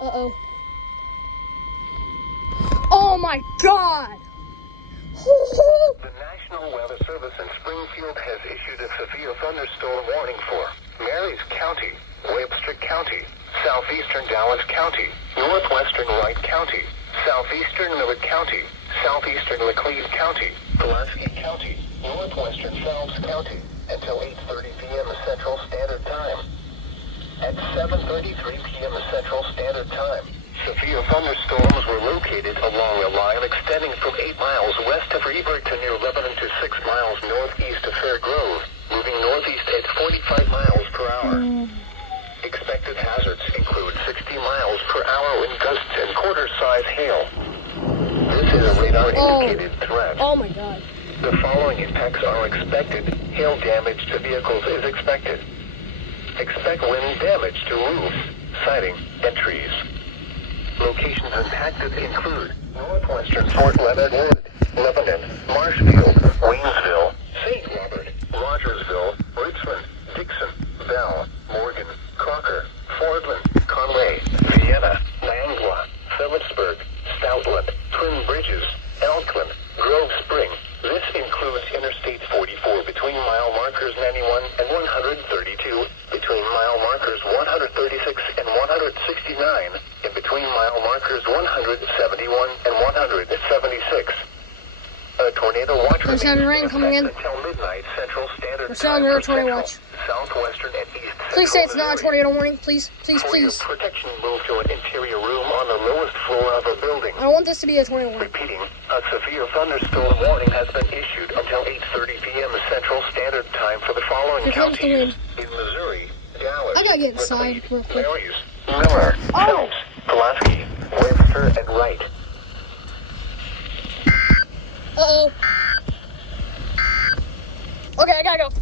Uh-oh. Oh my God! The National Weather Service in Springfield has issued a severe thunderstorm warning for Marys County, Webster County, southeastern Dallas County, northwestern Wright County, southeastern Millard County, southeastern Laclede County, Pulaski County, northwestern Phelps County, until 8:30 p.m. Central Standard Time. At 7:33 p.m. Central Standard Time, severe thunderstorms were located along a line extending from 8 miles west of Fredericton near Lebanon to 6 miles northeast of Fair Grove, moving northeast at 45 miles per hour. Expected hazards include 60 miles per hour wind gusts and quarter-size hail. This is a radar-indicated threat. Oh my God. The following impacts are expected. Hail damage to vehicles is expected. Expect wind damage to roofs, siding, and trees. Locations impacted include northwestern Fort Leonard Wood, Lebanon, Marshfield, Waynesville, St. Robert, Rogersville, Richmond, Dixon, Bell, Morgan, Crocker, Fordland, Conway, Vienna, Niangua, Phillipsburg, Stoutland, Twin Bridges, Elkland, Grove Spring. This includes Interstate 44 between mile markers 91 and 132, between mile markers 136 and 169, and between mile markers 171 and 176. A tornado watch There's remains heavy rain in coming in. effect until midnight Central Standard We're Time under a for tornado central, watch. southwestern, and east Please say it's central not a Missouri. tornado warning. Please, please, For your please. protection, move to an interior room on the lowest floor of a building. I don't want this to be a tornado warning. Repeating, a severe thunderstorm warning has been issued until 8:30 p.m. Central Standard Time for the following Here comes the counties wind. in Missouri: Dallas, I gotta get inside Laclede, real quick. Marys, Miller, Oh. Phelps, Pulaski, Webster, and Wright. Uh-oh. Okay, I gotta go.